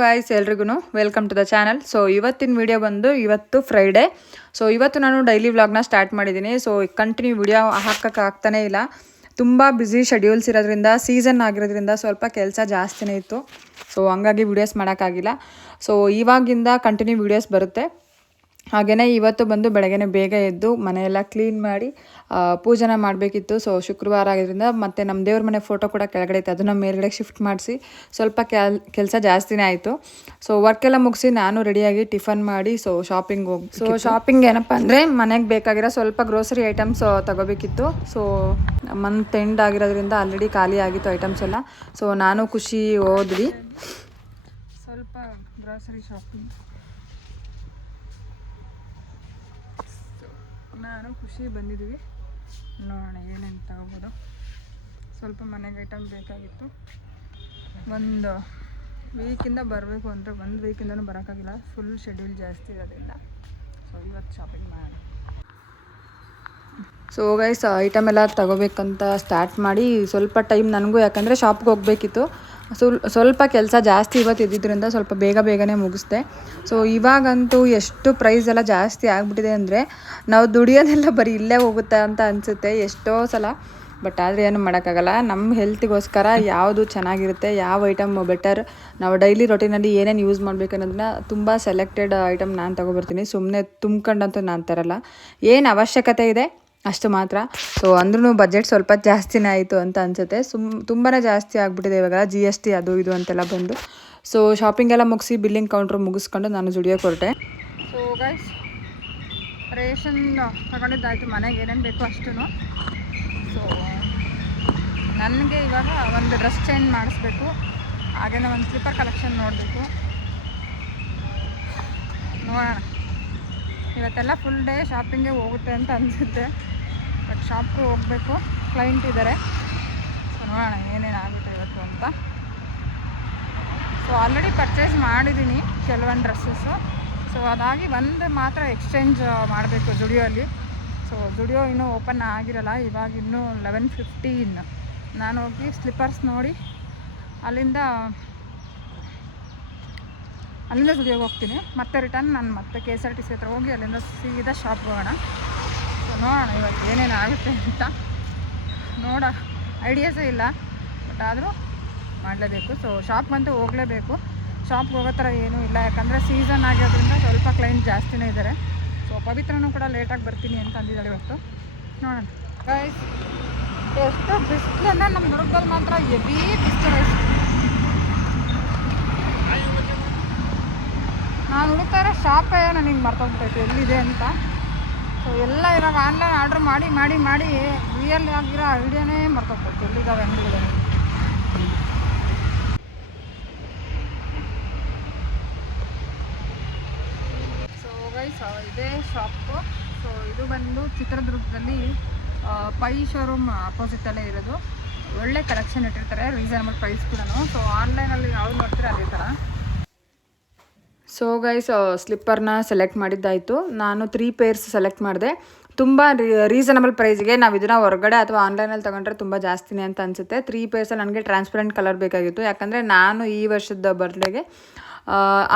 Guys ಎಲ್ರಿಗೂ welcome to the channel. So ಇವತ್ತಿನ video ಬಂದು ಇವತ್ತು ಫ್ರೈಡೇ. ಸೊ ಇವತ್ತು ನಾನು ಡೈಲಿ ವ್ಲಾಗ್ನ ಸ್ಟಾರ್ಟ್ ಮಾಡಿದ್ದೀನಿ. ಸೊ ಕಂಟಿನ್ಯೂ ವಿಡಿಯೋ ಹಾಕೋಕ್ಕಾಗ್ತಾನೇ ಇಲ್ಲ, ತುಂಬ ಬ್ಯುಸಿ ಶೆಡ್ಯೂಲ್ಸ್ ಇರೋದ್ರಿಂದ, ಸೀಸನ್ ಆಗಿರೋದ್ರಿಂದ ಸ್ವಲ್ಪ ಕೆಲಸ ಜಾಸ್ತಿನೇ ಇತ್ತು. ಸೊ ಹಂಗಾಗಿ ವಿಡಿಯೋಸ್ ಮಾಡೋಕ್ಕಾಗಿಲ್ಲ. ಸೊ ಇವಾಗಿಂದ ಕಂಟಿನ್ಯೂ ವಿಡಿಯೋಸ್ ಬರುತ್ತೆ. ಹಾಗೆಯೇ ಇವತ್ತು ಬಂದು ಬೆಳಗ್ಗೆ ಬೇಗ ಎದ್ದು ಮನೆಯೆಲ್ಲ ಕ್ಲೀನ್ ಮಾಡಿ ಪೂಜೆನ ಮಾಡಬೇಕಿತ್ತು. ಸೊ ಶುಕ್ರವಾರ ಆಗಿದ್ದರಿಂದ ಮತ್ತು ನಮ್ಮ ದೇವ್ರ ಮನೆ ಫೋಟೋ ಕೂಡ ಕೆಳಗಡೆ ಇತ್ತು, ಅದನ್ನು ಮೇಲ್ಗಡೆ ಶಿಫ್ಟ್ ಮಾಡಿಸಿ ಸ್ವಲ್ಪ ಕೆಲಸ ಜಾಸ್ತಿನೇ ಆಯಿತು. ಸೊ ವರ್ಕೆಲ್ಲ ಮುಗಿಸಿ ನಾನು ರೆಡಿಯಾಗಿ ಟಿಫನ್ ಮಾಡಿ ಶಾಪಿಂಗ್ ಹೋಗಿ. ಸೊ ಶಾಪಿಂಗ್ ಏನಪ್ಪ ಅಂದರೆ ಮನೆಗೆ ಬೇಕಾಗಿರೋ ಸ್ವಲ್ಪ ಗ್ರೋಸರಿ ಐಟಮ್ಸ್ ತಗೋಬೇಕಿತ್ತು. ಸೊ ಮಂತ್ ಎಂಡ್ ಆಗಿರೋದ್ರಿಂದ ಆಲ್ರೆಡಿ ಖಾಲಿ ಆಗಿತ್ತು ಐಟಮ್ಸ್ ಎಲ್ಲ. ಸೊ ನಾನು ಖುಷಿ ಹೋದ್ವಿ ಸ್ವಲ್ಪ ಗ್ರೋಸರಿ ಶಾಪಿಂಗ್. ನಾನು ಖುಷಿ ಬಂದಿದ್ದೀವಿ, ನೋಡೋಣ ಏನೇನು ತಗೋಬೋದು. ಸ್ವಲ್ಪ ಮನೆಗೆ ಐಟಮ್ ಬೇಕಾಗಿತ್ತು. ಒಂದು ವೀಕಿಂದ ಬರಬೇಕು ಅಂದರೆ ಒಂದು ವೀಕಿಂದನೂ ಬರೋಕ್ಕಾಗಿಲ್ಲ, ಫುಲ್ ಶೆಡ್ಯೂಲ್ ಜಾಸ್ತಿ ಇರೋದ್ರಿಂದ. ಸೊ ಇವತ್ತು ಶಾಪಿಂಗ್ ಮಾಡೋಣ. ಸೊ ಗೈಸ್ ಐಟಮ್ ಎಲ್ಲ ತಗೋಬೇಕಂತ ಸ್ಟಾರ್ಟ್ ಮಾಡಿ ಸ್ವಲ್ಪ ಟೈಮ್ ನನಗೂ, ಯಾಕಂದರೆ ಶಾಪ್ಗೆ ಹೋಗಬೇಕಿತ್ತು. ಸ್ವಲ್ಪ ಕೆಲಸ ಜಾಸ್ತಿ ಇವತ್ತು ಇದ್ದಿದ್ದರಿಂದ ಸ್ವಲ್ಪ ಬೇಗನೆ ಮುಗಿಸ್ದೆ. ಸೊ ಇವಾಗಂತೂ ಎಷ್ಟು ಪ್ರೈಸ್ ಎಲ್ಲ ಜಾಸ್ತಿ ಆಗಿಬಿಟ್ಟಿದೆ ಅಂದರೆ ನಾವು ದುಡಿಯೋದೆಲ್ಲ ಬರೀ ಇಲ್ಲೇ ಹೋಗುತ್ತೆ ಅಂತ ಅನಿಸುತ್ತೆ ಎಷ್ಟೋ ಸಲ. ಬಟ್ ಆದರೆ ಏನು ಮಾಡೋಕ್ಕಾಗಲ್ಲ, ನಮ್ಮ ಹೆಲ್ತಿಗೋಸ್ಕರ ಯಾವುದು ಚೆನ್ನಾಗಿರುತ್ತೆ, ಯಾವ ಐಟಮ್ ಬೆಟರ್, ನಾವು ಡೈಲಿ ರೊಟೀನಲ್ಲಿ ಏನೇನು ಯೂಸ್ ಮಾಡಬೇಕು ಅನ್ನೋದನ್ನ ತುಂಬ ಸೆಲೆಕ್ಟೆಡ್ ಐಟಮ್ ನಾನು ತೊಗೊಬರ್ತೀನಿ. ಸುಮ್ಮನೆ ತುಂಬ್ಕೊಂಡಂತೂ ನಾನು ತರಲ್ಲ, ಏನು ಅವಶ್ಯಕತೆ ಇದೆ ಅಷ್ಟು ಮಾತ್ರ. ಸೊ ಅಂದ್ರೂ ಬಜೆಟ್ ಸ್ವಲ್ಪ ಜಾಸ್ತಿನೇ ಆಯಿತು ಅಂತ ಅನಿಸುತ್ತೆ. ತುಂಬಾ ಜಾಸ್ತಿ ಆಗಿಬಿಟ್ಟಿದೆ ಇವಾಗ, GST ಅದು ಇದು ಅಂತೆಲ್ಲ ಬಂದು. ಸೊ ಶಾಪಿಂಗ್ ಎಲ್ಲ ಮುಗಿಸಿ ಬಿಲ್ಲಿಂಗ್ ಕೌಂಟ್ರ್ ಮುಗಿಸ್ಕೊಂಡು ನಾನು ಜುಡಿಯೋಕೆ ಹೊರಟೆ. ಸೊ ಗೈಸ್ ರೇಷನ್ ತಗೊಂಡಿದ್ದಾಯಿತು, ಮನೆಗೆ ಏನೇನು ಬೇಕು ಅಷ್ಟು. ಸೊ ನನಗೆ ಇವಾಗ ಒಂದು ಡ್ರೆಸ್ ಚೇಂಜ್ ಮಾಡಿಸ್ಬೇಕು, ಹಾಗೆಯೇ ಒಂದು ಸ್ಲಿಪ್ಪರ್ ಕಲೆಕ್ಷನ್ ನೋಡಬೇಕು. ನೋಡೋಣ, ಇವತ್ತೆಲ್ಲ ಫುಲ್ ಡೇ ಶಾಪಿಂಗ್ಗೆ ಹೋಗುತ್ತೆ ಅಂತ ಅನಿಸುತ್ತೆ. ಬಟ್ ಶಾಪ್ಗೆ ಹೋಗಬೇಕು, ಕ್ಲೈಂಟ್ ಇದ್ದಾರೆ. ಸೊ ನೋಡೋಣ ಏನೇನು ಆಗುತ್ತೆ ಇವತ್ತು ಅಂತ. ಸೊ ಆಲ್ರೆಡಿ ಪರ್ಚೇಸ್ ಮಾಡಿದ್ದೀನಿ ಕೆಲವೊಂದು ಡ್ರೆಸ್ಸಸ್ಸು. ಸೊ ಅದಾಗಿ ಒಂದು ಮಾತ್ರ ಎಕ್ಸ್ಚೇಂಜ್ ಮಾಡಬೇಕು ಜುಡಿಯೋಲಿ. ಸೊ ಜುಡಿಯೋ ಇನ್ನೂ ಓಪನ್ ಆಗಿರಲ್ಲ, ಇವಾಗ ಇನ್ನೂ 11:15. ನಾನು ಹೋಗಿ ಸ್ಲಿಪ್ಪರ್ಸ್ ನೋಡಿ ಅಲ್ಲಿಂದ ಜುಡಿಯೋಗೆ ಹೋಗ್ತೀನಿ. ಮತ್ತೆ ರಿಟರ್ನ್ ನಾನು ಮತ್ತೆ KSRTC ಹತ್ರ ಹೋಗಿ ಅಲ್ಲಿಂದ ಸೀದಾ ಶಾಪ್ಗೆ ಹೋಗೋಣ. ಸೊ ನೋಡೋಣ ಇವತ್ತು ಏನೇನು ಆಗುತ್ತೆ ಅಂತ. ಐಡಿಯಾಸೇ ಇಲ್ಲ, ಬಟ್ ಆದರೂ ಮಾಡಲೇಬೇಕು. ಸೊ ಶಾಪ್ಗಂತೂ ಹೋಗಲೇಬೇಕು. ಶಾಪ್ಗೆ ಹೋಗೋ ಥರ ಏನೂ ಇಲ್ಲ, ಯಾಕಂದರೆ ಸೀಸನ್ ಆಗಿರೋದ್ರಿಂದ ಸ್ವಲ್ಪ ಕ್ಲೈಂಟ್ ಜಾಸ್ತಿನೇ ಇದ್ದಾರೆ. ಸೊ ಪವಿತ್ರನೂ ಕೂಡ ಲೇಟಾಗಿ ಬರ್ತೀನಿ ಅಂತ ಅಂದಿದ್ದಾಳೆ ಇವತ್ತು. ನೋಡೋಣ ಗೈಸ್, ಎಷ್ಟು ಬಿಸಿಲು ಅಂದರೆ ನಮ್ಮ ದುರ್ಗದಲ್ಲಿ ಮಾತ್ರ ಹೆವಿ ಬಿಸಿಲು. ನಾನು ಹುಡುಕ್ತಾ ಇರೋ ಶಾಪೇ ನನಗೆ ಮರ್ತೋಗ್ಬಿಟ್ಟೈತೆ ಎಲ್ಲಿದೆ ಅಂತ. ಸೊ ಎಲ್ಲ ಇವಾಗ ಆನ್ಲೈನ್ ಆರ್ಡ್ರ್ ಮಾಡಿ ರಿಯಲ್ ಆಗಿರೋ ಐಡಿಯಾನೇ ಮರ್ತೋಗ್ತೈತೆ ಎಲ್ಲಿದ್ದಾವೆ ಅಂಗಡಿಗಳು. ಸೊ ಗೈಸ್ ಇದೇ ಶಾಪು. ಸೊ ಇದು ಬಂದು ಚಿತ್ರದುರ್ಗದಲ್ಲಿ ಪೈ ಶೋರೂಮ್ ಅಪೋಸಿಟಲ್ಲೇ ಇರೋದು. ಒಳ್ಳೆ ಕಲೆಕ್ಷನ್ ಇಟ್ಟಿರ್ತಾರೆ, ರೀಸನಬಲ್ ಪ್ರೈಸ್ ಕೂಡ. ಸೊ ಆನ್ಲೈನಲ್ಲಿ ಯಾವ್ದು ನೋಡ್ತೀರಾ ಅದೇ ಥರ. ಸೊ ಗೈಸ್ ಸ್ಲಿಪ್ಪರ್ನ ಸೆಲೆಕ್ಟ್ ಮಾಡಿದ್ದಾಯಿತು. ನಾನು 3 ಪೇರ್ಸ್ ಸೆಲೆಕ್ಟ್ ಮಾಡಿದೆ. ತುಂಬ ರೀಸನಬಲ್ ಪ್ರೈಸ್ಗೆ. ನಾವು ಇದನ್ನು ಹೊರಗಡೆ ಅಥವಾ ಆನ್ಲೈನಲ್ಲಿ ತೊಗೊಂಡ್ರೆ ತುಂಬ ಜಾಸ್ತಿನೇ ಅಂತ ಅನಿಸುತ್ತೆ. 3 ಪೇರ್ಸಲ್ಲಿ ನನಗೆ ಟ್ರಾನ್ಸ್ಪರೆಂಟ್ ಕಲರ್ ಬೇಕಾಗಿತ್ತು, ಯಾಕಂದರೆ ನಾನು ಈ ವರ್ಷದ ಬರ್ತ್ಡೇಗೆ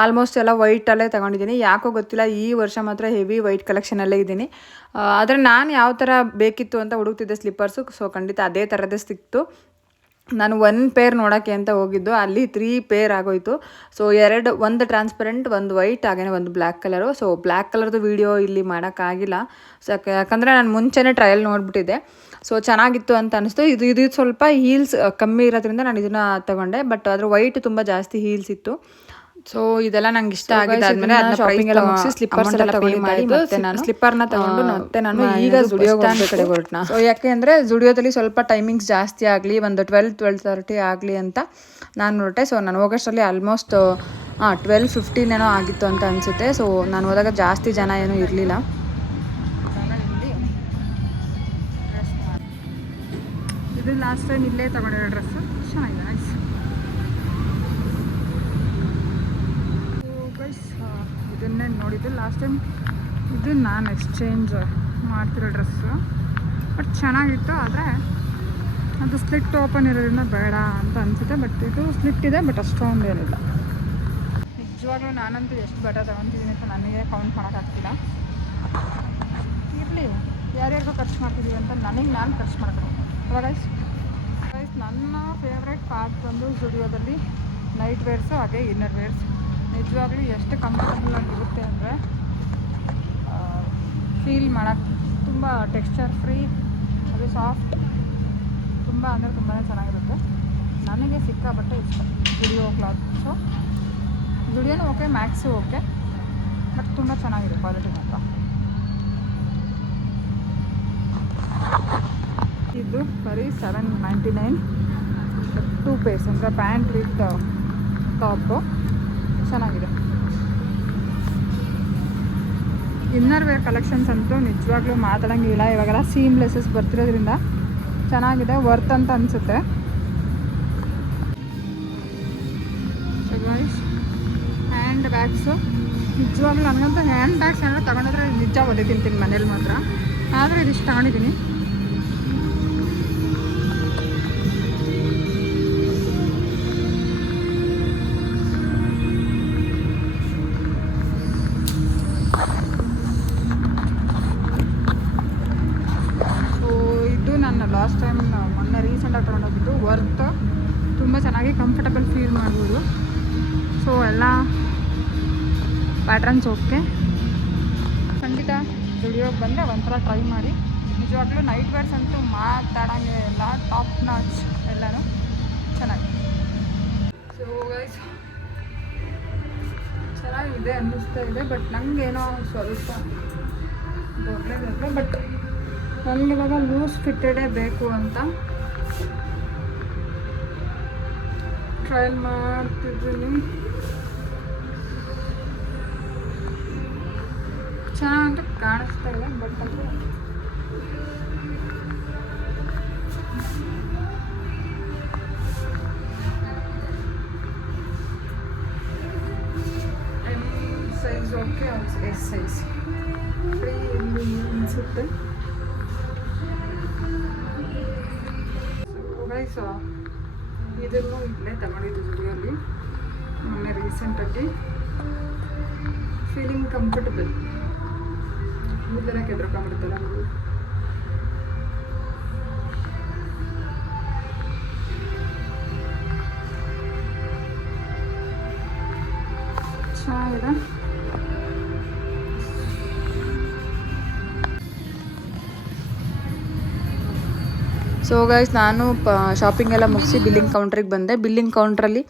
ಆಲ್ಮೋಸ್ಟ್ ಎಲ್ಲ ವೈಟಲ್ಲೇ ತೊಗೊಂಡಿದ್ದೀನಿ. ಯಾಕೋ ಗೊತ್ತಿಲ್ಲ, ಈ ವರ್ಷ ಮಾತ್ರ ಹೆವಿ ವೈಟ್ ಕಲೆಕ್ಷನಲ್ಲೇ ಇದ್ದೀನಿ. ಆದರೆ ನಾನು ಯಾವ ಥರ ಬೇಕಿತ್ತು ಅಂತ ಹುಡುಕ್ತಿದ್ದೆ ಸ್ಲಿಪ್ಪರ್ಸು. ಸೊ ಖಂಡಿತ ಅದೇ ಥರದ್ದೇ ಸಿಕ್ತು. ನಾನು 1 ಪೇರ್ ನೋಡೋಕ್ಕೆ ಅಂತ ಹೋಗಿದ್ದು, ಅಲ್ಲಿ 3 ಪೇರ್ ಆಗೋಯಿತು. ಸೊ ಒಂದು ಟ್ರಾನ್ಸ್ಪರೆಂಟ್, ಒಂದು ವೈಟ್, ಹಾಗೆಯೇ ಒಂದು ಬ್ಲ್ಯಾಕ್ ಕಲರು. ಸೊ ಬ್ಲ್ಯಾಕ್ ಕಲರ್ದು ವೀಡಿಯೋ ಇಲ್ಲಿ ಮಾಡೋಕ್ಕಾಗಿಲ್ಲ. ಸೊ ಯಾಕಂದರೆ ನಾನು ಮುಂಚೆನೇ ಟ್ರಯಲ್ ನೋಡಿಬಿಟ್ಟಿದ್ದೆ. ಸೊ ಚೆನ್ನಾಗಿತ್ತು ಅಂತ ಅನಿಸ್ತು. ಇದು ಸ್ವಲ್ಪ ಹೀಲ್ಸ್ ಕಮ್ಮಿ ಇರೋದ್ರಿಂದ ನಾನು ಇದನ್ನು ತೊಗೊಂಡೆ. ಬಟ್ ಅದ್ರ ವೈಟ್ ತುಂಬ ಜಾಸ್ತಿ ಹೀಲ್ಸ್ ಇತ್ತು. ಸೊ ಇದೆಲ್ಲ ನಂಗೆ ಇಷ್ಟ ಆಗಿದ್ದಾದ್ಮೇಲೆ ಶಾಪಿಂಗ್ ಎಲ್ಲ ಮುಗಿಸಿ ಸ್ಲಿಪ್ಪರ್ಸ್ ಎಲ್ಲ ಪೇ ಮಾಡಿ ಮತ್ತೆ ನಾನು ಸ್ಲಿಪ್ಪರ್ನ ತಗೊಂಡು ಮತ್ತೆ ನಾನು ಈಗ ಜುಡಿಯೋ ಕಡೆ ಹೊರಟ್ನ. ಸೊ ಯಾಕೆ ಅಂದರೆ ಜುಡಿಯೋದಲ್ಲಿ ಸ್ವಲ್ಪ ಟೈಮಿಂಗ್ಸ್ ಜಾಸ್ತಿ ಆಗಲಿ, ಒಂದು 12:30 ಆಗಲಿ ಅಂತ ನಾನು ಹೊರಟೆ. ಸೊ ನಾನು ಹೋಗೋಷ್ಟರಲ್ಲಿ ಆಲ್ಮೋಸ್ಟ್ 12:15 ಏನೋ ಆಗಿತ್ತು ಅಂತ ಅನಿಸುತ್ತೆ. ಸೊ ನಾನು ಹೋದಾಗ ಜಾಸ್ತಿ ಜನ ಏನೂ ಇರಲಿಲ್ಲ. ಇದು ಲಾಸ್ಟ್ ಟೈಮ್ ಇಲ್ಲೇ ತಗೊಂಡಿರೋ ಡ್ರೆಸ್ಸು, ಚೆನ್ನಾಗಿದೆ, ನೈಸ್. ಇದನ್ನೇ ನೋಡಿದ್ದು ಲಾಸ್ಟ್ ಟೈಮ್. ಇದು ನಾನು ಎಕ್ಸ್ಚೇಂಜ್ ಮಾಡ್ತಿರೋ ಡ್ರೆಸ್ಸು, ಬಟ್ ಚೆನ್ನಾಗಿತ್ತು. ಆದರೆ ಅದು ಸ್ಲಿಟ್ ಓಪನ್ ಇರೋದ್ರಿಂದ ಬೇಡ ಅಂತ ಅನಿಸುತ್ತೆ. ಬಟ್ ಇದು ಸ್ಲಿಟ್ ಇದೆ, ಬಟ್ ಅಷ್ಟೊಂದೇನಿಲ್ಲ. ನಿಜವಾಗ್ಲೂ ನಾನಂತೂ ಎಷ್ಟು ಬಟ್ಟೆ ತೊಗೊತಿದ್ದೀನಿ ಅಂತ ನನಗೆ ಕೌಂಟ್ ಮಾಡೋಕ್ಕಾಗ್ತಿಲ್ಲ. ಇರಲಿ, ಯಾರ್ಯಾರಿಗೂ ಖರ್ಚು ಮಾಡ್ತಿದ್ದೀವಿ ಅಂತ ನನಗೆ ನಾನು ಖರ್ಚು ಮಾಡ್ಕೊಂಡು ಗೈಸ್. ನನ್ನ ಫೇವ್ರೆಟ್ ಪಾರ್ಟ್ ಬಂದು ಸ್ಟುಡಿಯೋದಲ್ಲಿ ನೈಟ್ ವೇರ್ಸು ಹಾಗೆ ಇನ್ನರ್ ವೇರ್ಸ್. ನಿಜವಾಗ್ಲೂ ಎಷ್ಟು ಕಂಫರ್ಟಬಲ್ ಆಗಿರುತ್ತೆ ಅಂದರೆ ಫೀಲ್ ಮಾಡೋಕ್ಕೆ ತುಂಬ ಟೆಕ್ಸ್ಚರ್ ಫ್ರೀ, ಅದು ಸಾಫ್ಟ್, ತುಂಬ ಅಂದರೆ ತುಂಬಾ ಚೆನ್ನಾಗಿರುತ್ತೆ. ನನಗೆ ಸಿಕ್ಕಾಪಟ್ಟೆ ಇಷ್ಟ ಸ್ಟುಡಿಯೋ ಕ್ಲಾತ್ಸು. ಸ್ಟುಡಿಯೋನು ಓಕೆ, ಮ್ಯಾಕ್ಸು ಓಕೆ, ಬಟ್ ತುಂಬ ಚೆನ್ನಾಗಿದೆ ಕ್ವಾಲಿಟಿ ಮಾತ್ರ. ಇದು ಬರೀ $7.99 2 ಪೇರ್ಸ್ ಅಂದರೆ ಪ್ಯಾಂಟ್ ವಿತ್ ಟಾಪು. ಚೆನ್ನಾಗಿದೆ. ಇನ್ನರ್ ವೇರ್ ಕಲೆಕ್ಷನ್ಸ್ ಅಂತೂ ನಿಜವಾಗ್ಲೂ ಮಾತಾಡೋಂಗಿಲ್ಲ. ಇವಾಗೆಲ್ಲ ಸೀಮ್ಲೆಸಸ್ ಬರ್ತಿರೋದ್ರಿಂದ ಚೆನ್ನಾಗಿದೆ, ವರ್ತ್ ಅಂತ ಅನಿಸುತ್ತೆ. ಹ್ಯಾಂಡ್ ಬ್ಯಾಗ್ಸು ನಿಜವಾಗ್ಲೂ ನನಗಂತೂ ಹ್ಯಾಂಡ್ ಬ್ಯಾಗ್ಸ್ ಏನಾದ್ರು ತಗೊಂಡಿದ್ರೆ ನಿಜ ಒದೆ ತಿಂತೀನಿ ಮನೇಲಿ ಮಾತ್ರ. ಆದರೆ ಇದಿಷ್ಟು ತಗೊಂಡಿದ್ದೀನಿ. ಲಾಸ್ಟ್ ಟೈಮ್ ಮೊನ್ನೆ ರೀಸೆಂಟಾಗಿ ತೊಗೊಂಡೋಗಿದ್ದು. ವರ್ತ್, ತುಂಬ ಚೆನ್ನಾಗಿ ಕಂಫರ್ಟಬಲ್ ಫೀಲ್ ಮಾಡ್ಬೋದು. ಸೊ ಎಲ್ಲ ಪ್ಯಾಟ್ರನ್ಸ್ ಓಕೆ. ಖಂಡಿತ ಸ್ಟುಡಿಯೋಗೆ ಬಂದರೆ ಒಂಥರ ಟ್ರೈ ಮಾಡಿ. ನಿಜವಾಗ್ಲೂ ನೈಟ್ ವೇರ್ಸ್ ಅಂತೂ ಮಾತಾಡೋಂಗೆ ಎಲ್ಲ ಟಾಪ್ ನಾಚ್, ಎಲ್ಲನೂ ಚೆನ್ನಾಗಿದೆ. ಸೊ ಗೈಸ್ ಚೆನ್ನಾಗಿದೆ ಅನ್ನಿಸ್ತಾ ಇದೆ, ಬಟ್ ನನಗೇನೋ ಸ್ವಲ್ಪ ದೊಡ್ಡದಾಗಲಿ, ಬಟ್ ನನಗಿವಾಗ ಲೂಸ್ ಫಿಟ್ಟೆಡೇ ಬೇಕು ಅಂತ ಟ್ರಯಲ್ ಮಾಡ್ತಿದ್ದೀನಿ. ಚೆನ್ನಾಗಿ ಕಾಣಿಸ್ತಾ ಇದೆ, ಬಟ್ ಅಂದರೆ M size okay, S size free ಇಲ್ಲಿ ಅನಿಸುತ್ತೆ. ಸೊ ಇದನ್ನು ಇಲ್ಲೇ ತಗೊಂಡಿದ್ದು ಸ್ಟುಡಿಯೋಲ್ಲಿ ಮೊನ್ನೆ ರೀಸೆಂಟಾಗಿ. ಫೀಲಿಂಗ್ ಕಂಫರ್ಟಬಲ್, ಮುದ್ದರಕ್ಕೆ ಎದ್ರಕೊಂಡ್ಬಿಡ್ತಲ್ಲ ನಮಗೆ. ಚೆನ್ನಾಗಿದೆ. ಸೊ ಗೈಸ್, ನಾನು ಶಾಪಿಂಗ್ ಎಲ್ಲ ಮುಗಿಸಿ ಬಿಲ್ಲಿಂಗ್ ಕೌಂಟ್ರಿಗೆ ಬಂದೆ. ಬಿಲ್ಲಿಂಗ್ ಕೌಂಟ್ರಲ್ಲಿ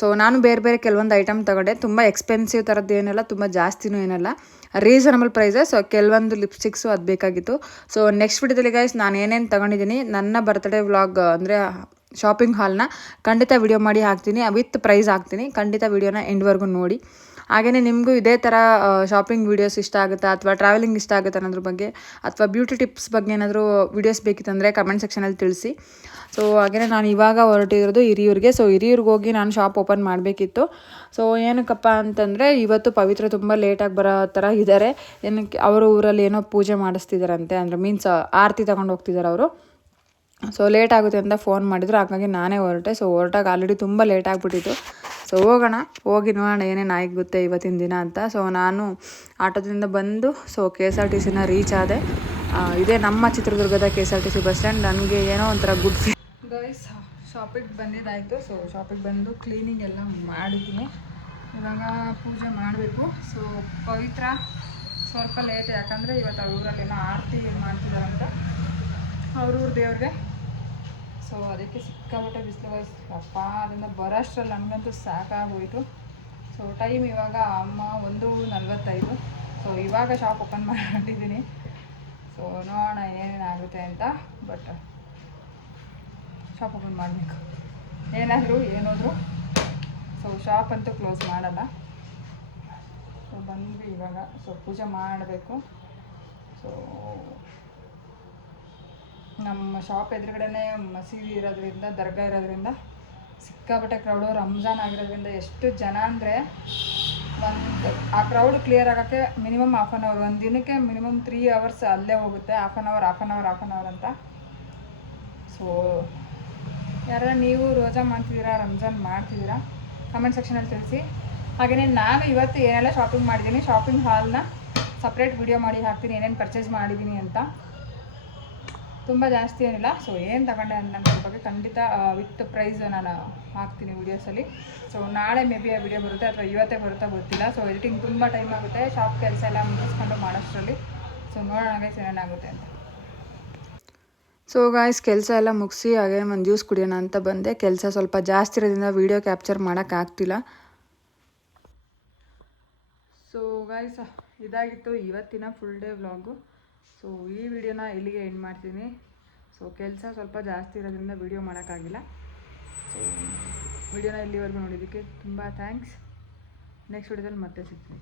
ಸೊ ನಾನು ಬೇರೆ ಬೇರೆ ಕೆಲವೊಂದು ಐಟಮ್ ತಗೊಂಡೆ. ತುಂಬ ಎಕ್ಸ್ಪೆನ್ಸಿವ್ ಥರದ್ದು ಏನಲ್ಲ, ತುಂಬ ಜಾಸ್ತಿನೂ ಏನಲ್ಲ, ರೀಸನಬಲ್ ಪ್ರೈಸಸ್. ಸೊ ಕೆಲವೊಂದು ಲಿಪ್ಸ್ಟಿಕ್ಸು ಅದು ಬೇಕಾಗಿತ್ತು. ಸೊ ನೆಕ್ಸ್ಟ್ ವಿಡಿಯೋದಲ್ಲಿ ಗೈಸ್ ನಾನು ಏನೇನು ತಗೊಂಡಿದ್ದೀನಿ, ನನ್ನ ಬರ್ತ್ಡೇ ವ್ಲಾಗ್ ಅಂದರೆ ಶಾಪಿಂಗ್ ಹಾಲ್ನ ಖಂಡಿತ ವಿಡಿಯೋ ಮಾಡಿ ಹಾಕ್ತೀನಿ, ವಿತ್ ಪ್ರೈಸ್ ಹಾಕ್ತೀನಿ. ಖಂಡಿತ ವಿಡಿಯೋನ ಎಂಡ್ವರೆಗೂ ನೋಡಿ. ಹಾಗೆಯೇ ನಿಮಗೂ ಇದೇ ಥರ ಶಾಪಿಂಗ್ ವೀಡಿಯೋಸ್ ಇಷ್ಟ ಆಗುತ್ತಾ, ಅಥವಾ ಟ್ರಾವೆಲಿಂಗ್ ಇಷ್ಟ ಆಗುತ್ತಾ ಅನ್ನೋದ್ರ ಬಗ್ಗೆ, ಅಥವಾ ಬ್ಯೂಟಿ ಟಿಪ್ಸ್ ಬಗ್ಗೆ ಏನಾದರೂ ವೀಡಿಯೋಸ್ ಬೇಕಿತ್ತಂದರೆ ಕಮೆಂಟ್ ಸೆಕ್ಷನಲ್ಲಿ ತಿಳಿಸಿ. ಸೊ ಹಾಗೆಯೇ ನಾನು ಇವಾಗ ಹೊರಟಿರೋದು ಹಿರಿಯೂರಿಗೆ. ಸೊ ಹಿರಿಯೂರಿಗೆ ಹೋಗಿ ನಾನು ಶಾಪ್ ಓಪನ್ ಮಾಡಬೇಕಿತ್ತು. ಸೊ ಏನಕ್ಕಪ್ಪ ಅಂತಂದರೆ ಇವತ್ತು ಪವಿತ್ರ ತುಂಬ ಲೇಟಾಗಿ ಬರೋ ಥರ ಇದ್ದಾರೆ. ಏನಕ್ಕೆ, ಅವರ ಊರಲ್ಲಿ ಏನೋ ಪೂಜೆ ಮಾಡಿಸ್ತಿದ್ದಾರಂತೆ, ಅಂದರೆ ಮೀನ್ಸ್ ಆರತಿ ತಗೊಂಡು ಹೋಗ್ತಿದ್ದಾರೆ ಅವರು. ಸೊ ಲೇಟ್ ಆಗುತ್ತೆ ಅಂತ ಫೋನ್ ಮಾಡಿದ್ರು, ಹಾಗಾಗಿ ನಾನೇ ಹೊರಟೆ. ಸೊ ಹೊರಟಾಗ ಆಲ್ರೆಡಿ ತುಂಬ ಲೇಟ್ ಆಗಿಬಿಟ್ಟಿತ್ತು. ಸೊ ಹೋಗೋಣ, ಹೋಗಿ ನೋಡೋಣ ಏನೇನು ಆಗುತ್ತೆ ಇವತ್ತಿನ ದಿನ ಅಂತ. ಸೊ ನಾನು ಆಟೋದಿಂದ ಬಂದು ಸೊ KSRTCನ ರೀಚ್ ಆದೆ. ಇದೇ ನಮ್ಮ ಚಿತ್ರದುರ್ಗದ KSRTC ಬಸ್ ಸ್ಟ್ಯಾಂಡ್. ನನಗೆ ಏನೋ ಒಂಥರ ಗುಡ್ ಫೀಲ್. ಗೈಸ್, ಶಾಪಿಗೆ ಬಂದಿದ್ದಾಯಿತು. ಸೊ ಶಾಪಿಗೆ ಬಂದು ಕ್ಲೀನಿಂಗ್ ಎಲ್ಲ ಮಾಡಿದ್ದೀನಿ. ಇವಾಗ ಪೂಜೆ ಮಾಡಬೇಕು. ಸೊ ಪವಿತ್ರ ಸ್ವಲ್ಪ ಲೇಟ್, ಯಾಕಂದರೆ ಇವತ್ತು ಅವ್ರ ಊರಲ್ಲಿ ಏನೋ ಆರತಿ ಮಾಡ್ತಿದ್ದಾರಂತ ಅವ್ರ ಊರ ದೇವ್ರಿಗೆ. ಸೊ ಅದಕ್ಕೆ ಸಿಕ್ಕಾಬಿಟ್ಟೆ ಬಿಸಿಲು ಗೈಸ್. ಅಪ್ಪ ಅದರಿಂದ ಬರೋಷ್ಟರಲ್ಲಿ ನನಗಂತೂ ಸಾಕಾಗೋಯಿತು. ಸೊ ಟೈಮ್ ಇವಾಗ ಅಮ್ಮ 1:45. ಸೊ ಇವಾಗ ಶಾಪ್ ಓಪನ್ ಮಾಡಿದ್ದೀನಿ. ಸೊ ನೋಡೋಣ ಏನೇನಾಗುತ್ತೆ ಅಂತ. ಬಟ್ ಶಾಪ್ ಓಪನ್ ಮಾಡಬೇಕು, ಏನಾದರೂ ಏನೋದ್ರು. ಸೊ ಶಾಪ್ ಅಂತೂ ಕ್ಲೋಸ್ ಮಾಡಲ್ಲ. ಸೊ ಬಂದ್ವಿ ಇವಾಗ. ಸೊ ಪೂಜೆ ಮಾಡಬೇಕು. ಸೊ ನಮ್ಮ ಶಾಪ್ ಎದುರುಗಡೆನೇ ಮಸೀದಿ ಇರೋದ್ರಿಂದ, ದರ್ಗಾ ಇರೋದ್ರಿಂದ ಸಿಕ್ಕಾಪಟ್ಟೆ ಕ್ರೌಡು. ರಂಜಾನ್ ಆಗಿರೋದ್ರಿಂದ ಎಷ್ಟು ಜನ ಅಂದರೆ ಆ ಕ್ರೌಡ್ ಕ್ಲಿಯರ್ ಆಗೋಕ್ಕೆ ಮಿನಿಮಮ್ ½ ಆನ್ ಅವರ್, ಒಂದು ದಿನಕ್ಕೆ ಮಿನಿಮಮ್ 3 hours ಅಲ್ಲೇ ಹೋಗುತ್ತೆ. ½ ಆನ್ ಅವರ್ ಅಂತ. ಸೊ ಯಾರು ನೀವು ರೋಜಾ ಮಾಡ್ತಿದ್ದೀರಾ, ರಂಜಾನ್ ಮಾಡ್ತಿದ್ದೀರಾ, ಕಮೆಂಟ್ ಸೆಕ್ಷನಲ್ಲಿ ತಿಳಿಸಿ. ಹಾಗೆಯೇ ನಾನು ಇವತ್ತು ಏನೆಲ್ಲ ಶಾಪಿಂಗ್ ಮಾಡಿದ್ದೀನಿ, ಶಾಪಿಂಗ್ ಹಾಲ್ನ ಸಪ್ರೇಟ್ ವಿಡಿಯೋ ಮಾಡಿ ಹಾಕ್ತೀನಿ, ಏನೇನು ಪರ್ಚೇಸ್ ಮಾಡಿದ್ದೀನಿ ಅಂತ. ತುಂಬ ಜಾಸ್ತಿ ಏನಿಲ್ಲ. ಸೊ ಏನು ತಗೊಂಡೆ ನನ್ನ ಬಗ್ಗೆ ಖಂಡಿತ ವಿತ್ ಪ್ರೈಸ್ ನಾನು ಹಾಕ್ತೀನಿ ವೀಡಿಯೋಸಲ್ಲಿ. ಸೊ ನಾಳೆ ಮೇ ಬಿ ಆ ವಿಡಿಯೋ ಬರುತ್ತೆ ಅಥವಾ ಇವತ್ತೇ ಬರುತ್ತಾ ಗೊತ್ತಿಲ್ಲ. ಸೊ ಎಡಿಟಿಂಗ್ ತುಂಬ ಟೈಮ್ ಆಗುತ್ತೆ, ಶಾಪ್ ಕೆಲಸ ಎಲ್ಲ ಮುಗಿಸ್ಕೊಂಡು ಮಾಡೋಷ್ಟರಲ್ಲಿ. ಸೊ ನೋಡೋಣ ಗೈಸ್ ಏನೇನಾಗುತ್ತೆ ಅಂತ. ಸೊ ಗಾಯ್ಸ್ ಕೆಲಸ ಎಲ್ಲ ಮುಗಿಸಿ ಹಾಗೆ ಒಂದು ಜ್ಯೂಸ್ ಕುಡಿಯೋಣ ಅಂತ ಬಂದೆ. ಕೆಲಸ ಸ್ವಲ್ಪ ಜಾಸ್ತಿ ಇರೋದ್ರಿಂದ ವೀಡಿಯೋ ಕ್ಯಾಪ್ಚರ್ ಮಾಡೋಕ್ಕಾಗ್ತಿಲ್ಲ. ಸೊ ಗಾಯ್ಸ್ ಇದಾಗಿತ್ತು ಇವತ್ತಿನ ಫುಲ್ ಡೇ ವ್ಲಾಗು. ಸೊ ಈ ವಿಡಿಯೋನ ಇಲ್ಲಿಗೆ ಎಂಡ್ ಮಾಡ್ತೀನಿ. ಸೊ ಕೆಲಸ ಸ್ವಲ್ಪ ಜಾಸ್ತಿ ಇರೋದ್ರಿಂದ ವೀಡಿಯೋ ಮಾಡೋಕ್ಕಾಗಿಲ್ಲ. ಸೊ ವಿಡಿಯೋನ ಇಲ್ಲಿವರೆಗೂ ನೋಡಿದ್ದಕ್ಕೆ ತುಂಬ ಥ್ಯಾಂಕ್ಸ್. ನೆಕ್ಸ್ಟ್ ವಿಡಿಯೋದಲ್ಲಿ ಮತ್ತೆ ಸಿಗ್ತೀನಿ.